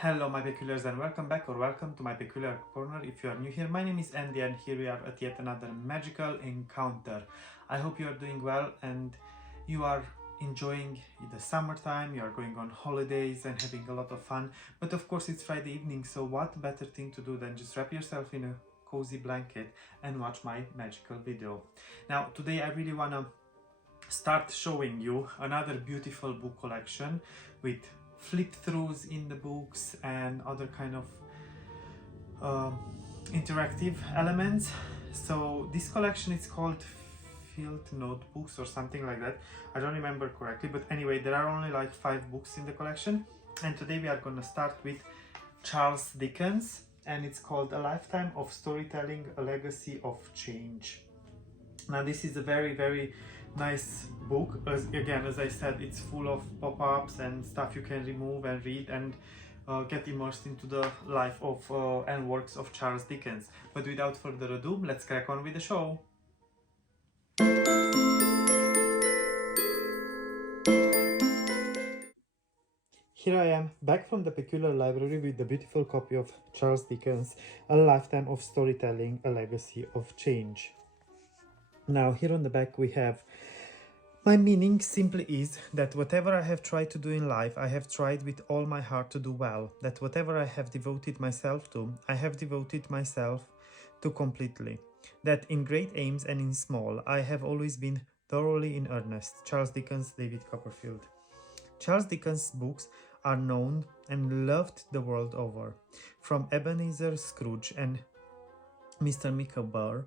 Hello my peculiars and welcome back or welcome to my peculiar corner. If you are new here, my name is Andy and here we are at yet another magical encounter. I hope you are doing well and you are enjoying the summertime, you are going on holidays and having a lot of fun. But of course it's Friday evening, so what better thing to do than just wrap yourself in a cozy blanket and watch my magical video. Now today I really want to start showing you another beautiful book collection with flip-throughs in the books and other kind of interactive elements. So this collection is called Field Notebooks or something like that. I don't remember correctly, but anyway, there are only like 5 books in the collection. And today we are going to start with Charles Dickens, and it's called A Lifetime of Storytelling, A Legacy of Change. Now this is a very nice book. As I said, it's full of pop-ups and stuff you can remove and read and get immersed into the life of and works of Charles Dickens. But without further ado, let's crack on with the show. Here I am, back from the Peculiar Library with the beautiful copy of Charles Dickens, A Lifetime of Storytelling, A Legacy of Change. Now here on the back we have, my meaning simply is that whatever I have tried to do in life, I have tried with all my heart to do well. That whatever I have devoted myself to, I have devoted myself to completely. That in great aims and in small, I have always been thoroughly in earnest. Charles Dickens, David Copperfield. Charles Dickens' books are known and loved the world over. From Ebenezer Scrooge and Mr. Micawber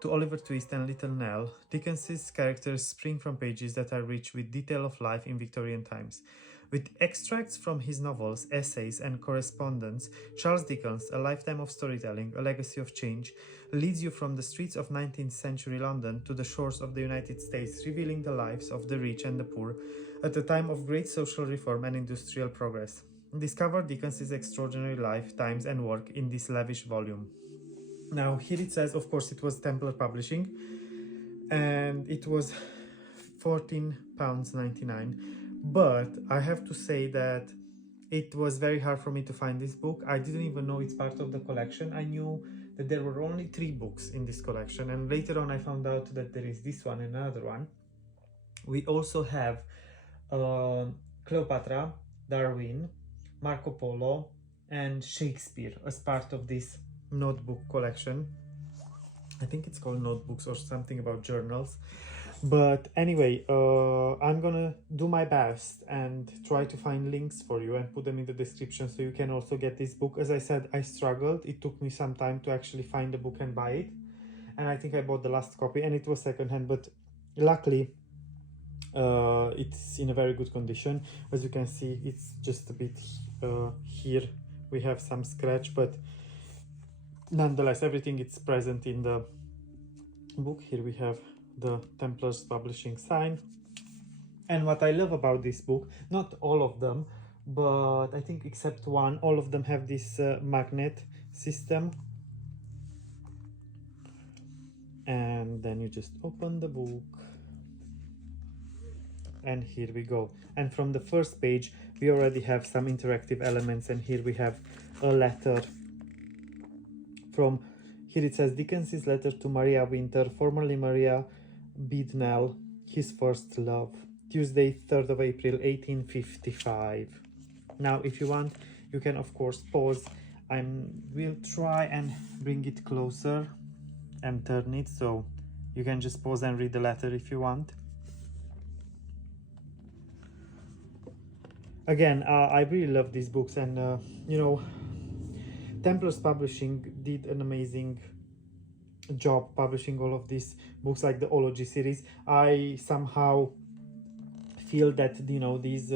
to Oliver Twist and Little Nell, Dickens's characters spring from pages that are rich with detail of life in Victorian times. With extracts from his novels, essays, and correspondence, Charles Dickens, A Lifetime of Storytelling, A Legacy of Change, leads you from the streets of 19th century London to the shores of the United States, revealing the lives of the rich and the poor at a time of great social reform and industrial progress. Discover Dickens's extraordinary life, times, and work in this lavish volume. Now here it says, of course, it was Templar Publishing and it was £14.99, but I have to say that it was very hard for me to find this book. I didn't even know it's part of the collection. I knew that there were only 3 books in this collection, and later on I found out that there is this one and another one. We also have Cleopatra, Darwin, Marco Polo and Shakespeare as part of this notebook collection. I think it's called notebooks or something about journals. But anyway, I'm gonna do my best and try to find links for you and put them in the description so you can also get this book. As I said, I struggled. It took me some time to actually find the book and buy it. And I think I bought the last copy and it was secondhand, but luckily it's in a very good condition. As you can see, it's just a bit here we have some scratch, but nonetheless everything is present in the book. Here we have the Templars Publishing sign. And what I love about this book, not all of them, but I think except one, all of them have this magnet system. And then you just open the book and here we go. And from the first page we already have some interactive elements, and here we have a letter from, here it says, Dickens's letter to Maria Winter, formerly Maria Bidnell, his first love, Tuesday 3rd of April 1855. Now if you want, you can of course pause. I will try and bring it closer and turn it so you can just pause and read the letter if you want. Again, I really love these books, and you know, Templars Publishing did an amazing job publishing all of these books, like the Ology series. I somehow feel that, you know, these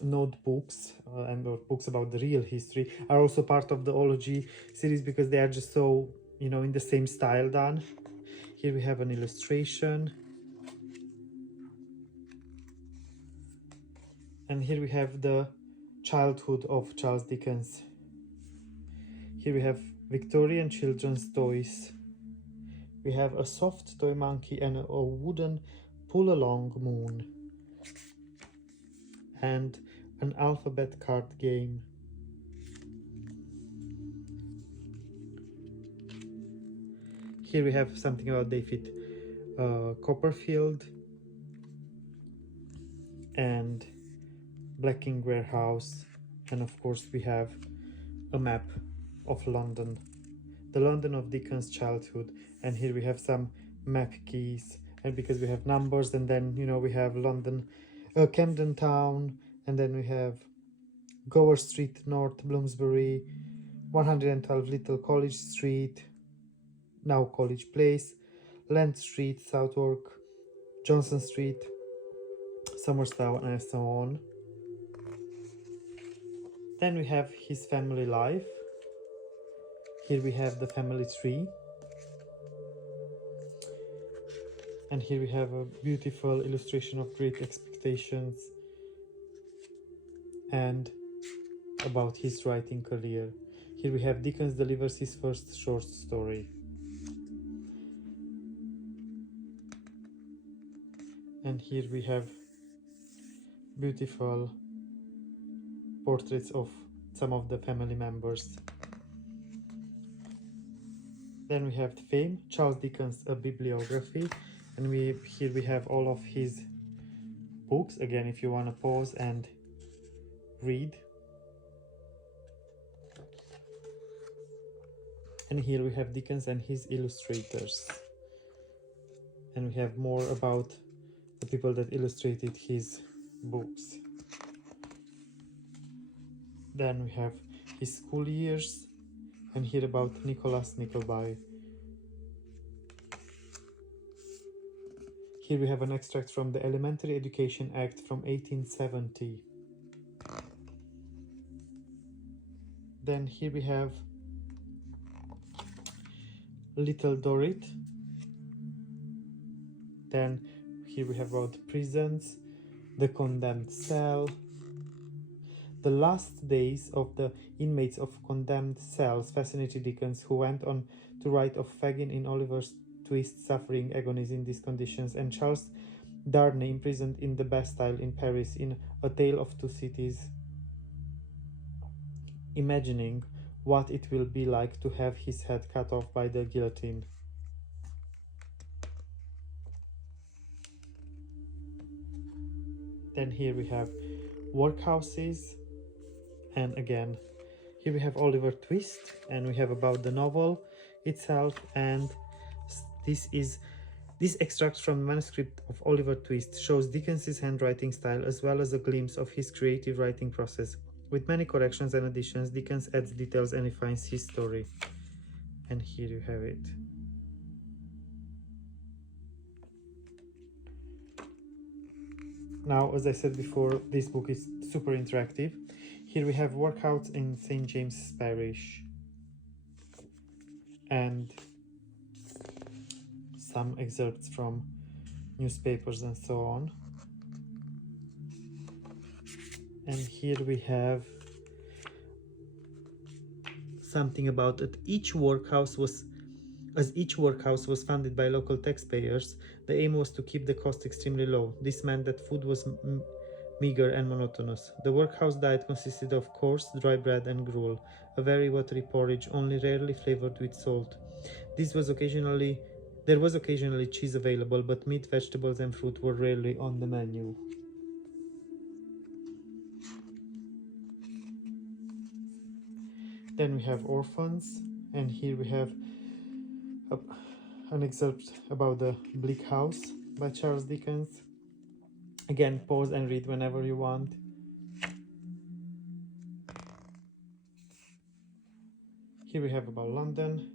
notebooks and or books about the real history are also part of the Ology series because they are just so, you know, in the same style done. Here we have an illustration. And here we have the childhood of Charles Dickens. Here we have Victorian children's toys. We have a soft toy monkey and a wooden pull-along moon. And an alphabet card game. Here we have something about David Copperfield and Blacking Warehouse, and of course we have a map of London, the London of Dickens' childhood. And here we have some map keys, and because we have numbers, and then we have London, Camden Town, and then we have Gower Street, North Bloomsbury, 112 Little College Street, now College Place, Land Street, Southwark, Johnson Street, Somerstown, and so on. Then we have his family life. Here we have the family tree. And here we have a beautiful illustration of Great Expectations and about his writing career. Here we have Dickens delivers his first short story. And here we have beautiful portraits of some of the family members. Then we have Fame, Charles Dickens, a bibliography, and here we have all of his books. Again, if you want to pause and read. And here we have Dickens and his illustrators. And we have more about the people that illustrated his books. Then we have his school years, and here about Nicholas Nickleby. Here we have an extract from the Elementary Education Act from 1870. Then here we have Little Dorrit. Then here we have about prisons, the condemned cell, the last days of the inmates of condemned cells fascinated Dickens, who went on to write of Fagin in Oliver Twist's suffering agonies in these conditions, and Charles Darnay imprisoned in the Bastille in Paris in A Tale of Two Cities, imagining what it will be like to have his head cut off by the guillotine. Then here we have workhouses, and again here we have Oliver Twist, and we have about the novel itself, and this extract from the manuscript of Oliver Twist shows Dickens's handwriting style as well as a glimpse of his creative writing process. With many corrections and additions, Dickens adds details and refines his story. And here you have it. Now, as I said before, this book is super interactive. Here we have workouts in St. James's Parish and some excerpts from newspapers and so on. And here we have something about it. Each workhouse was funded by local taxpayers, the aim was to keep the cost extremely low. This meant that food was meager and monotonous. The workhouse diet consisted of coarse, dry bread and gruel, a very watery porridge, only rarely flavored with salt. There was occasionally cheese available, but meat, vegetables and fruit were rarely on the menu. Then we have orphans, and here we have an excerpt about the Bleak House by Charles Dickens. Again, pause and read whenever you want. Here we have about London,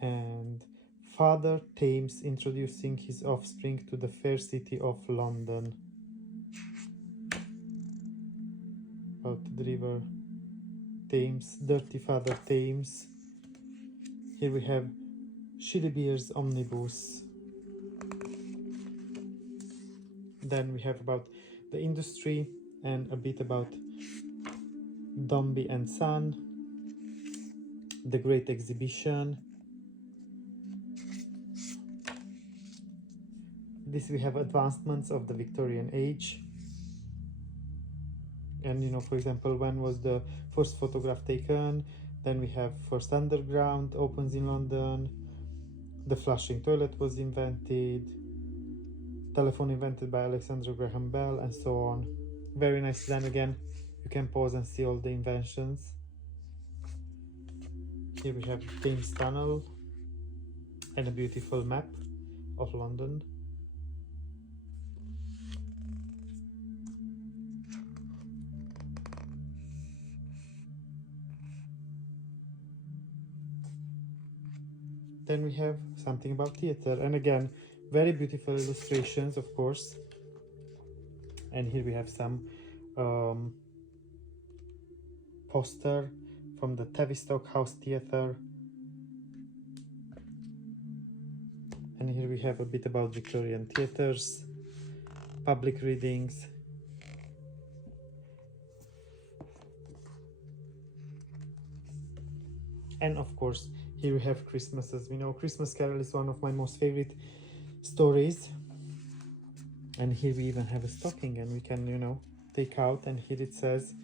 and Father Thames introducing his offspring to the fair city of London. About the river Thames, Dirty Father Thames. Here we have Shillibeer's Omnibus. Then we have about the industry and a bit about Dombey and Son, the Great Exhibition. This we have advancements of the Victorian age. And, you know, for example, when was the first photograph taken? Then we have first underground opens in London, the flushing toilet was invented, telephone invented by Alexander Graham Bell, and so on. Very nice. Then again, you can pause and see all the inventions. Here we have Thames Tunnel and a beautiful map of London. Then we have something about theater, and again, very beautiful illustrations, of course. And here we have some poster from the Tavistock House Theatre. And here we have a bit about Victorian theatres, public readings. And of course, here we have Christmas. As we know, Christmas Carol is one of my most favorite stories. And here we even have a stocking, and we can, you know, take out, and here it says,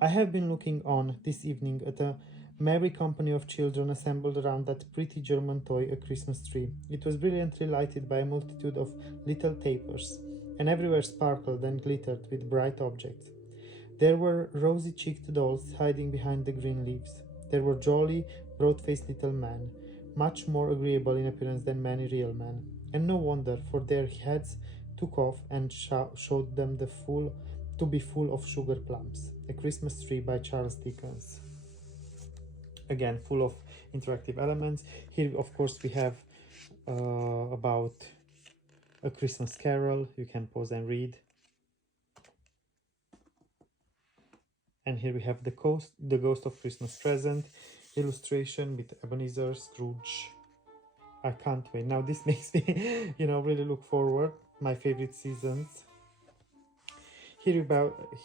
I have been looking on this evening at a merry company of children assembled around that pretty German toy, a Christmas tree. It was brilliantly lighted by a multitude of little tapers, and everywhere sparkled and glittered with bright objects. There were rosy-cheeked dolls hiding behind the green leaves. There were jolly, broad-faced little men, much more agreeable in appearance than many real men. And no wonder, for their heads took off and showed them to be full of sugar plums. A Christmas Tree by Charles Dickens. Again, full of interactive elements. Here, of course, we have about A Christmas Carol. You can pause and read. And here we have the Ghost of Christmas Present illustration with Ebenezer Scrooge. I can't wait. Now this makes me, you know, really look forward. My favorite seasons. Here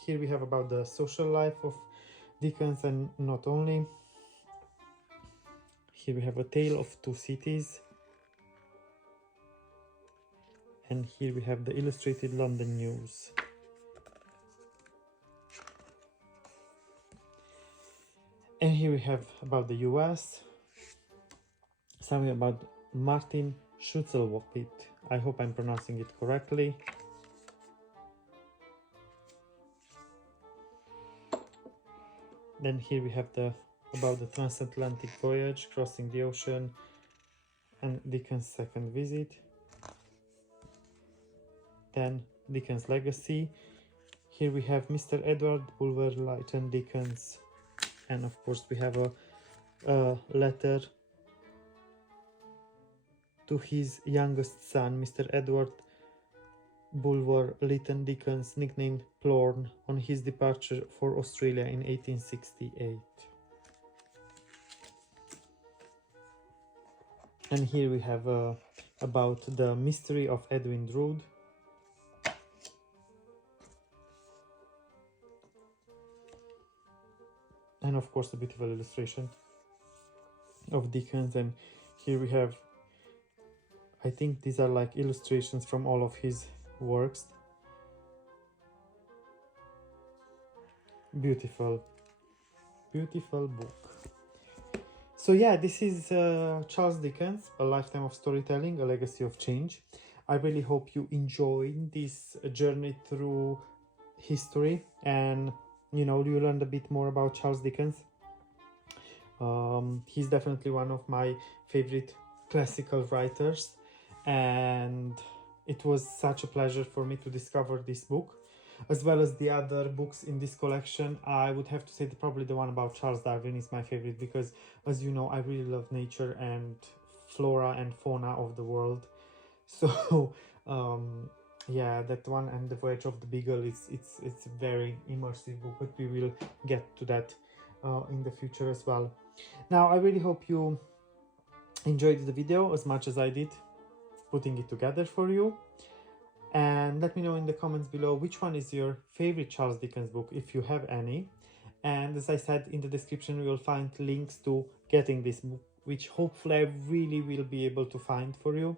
we have about the social life of Dickens, and not only. Here we have A Tale of Two Cities. And here we have the illustrated London News. And here we have about the US, something about Martin Schutzelwopit. I hope I'm pronouncing it correctly. Then here we have about the transatlantic voyage, crossing the ocean, and Dickens' second visit. Then Dickens' legacy. Here we have Mr. Edward Bulwer Lytton Dickens. And of course we have a letter to his youngest son, Mr. Edward Bulwer Lytton Dickens, nicknamed Plorn, on his departure for Australia in 1868. And here we have about the mystery of Edwin Drood. And of course a beautiful illustration of Dickens. And here we have, I think these are like illustrations from all of his works. Beautiful, beautiful book. So yeah, this is Charles Dickens, A Lifetime of Storytelling, A Legacy of Change. I really hope you enjoyed this journey through history, and you know, you learned a bit more about Charles Dickens. He's definitely one of my favorite classical writers, and it was such a pleasure for me to discover this book, as well as the other books in this collection. I would have to say that probably the one about Charles Darwin is my favorite, because as you know, I really love nature and flora and fauna of the world. So yeah, that one, and The Voyage of the Beagle, it's a very immersive book, but we will get to that in the future as well. Now, I really hope you enjoyed the video as much as I did putting it together for you. And let me know in the comments below which one is your favorite Charles Dickens book, if you have any. And as I said, in the description you will find links to getting this book, which hopefully I really will be able to find for you.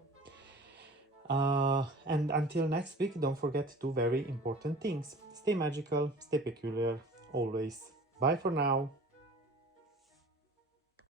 And until next week, don't forget two very important things. Stay magical, stay peculiar, always. Bye for now.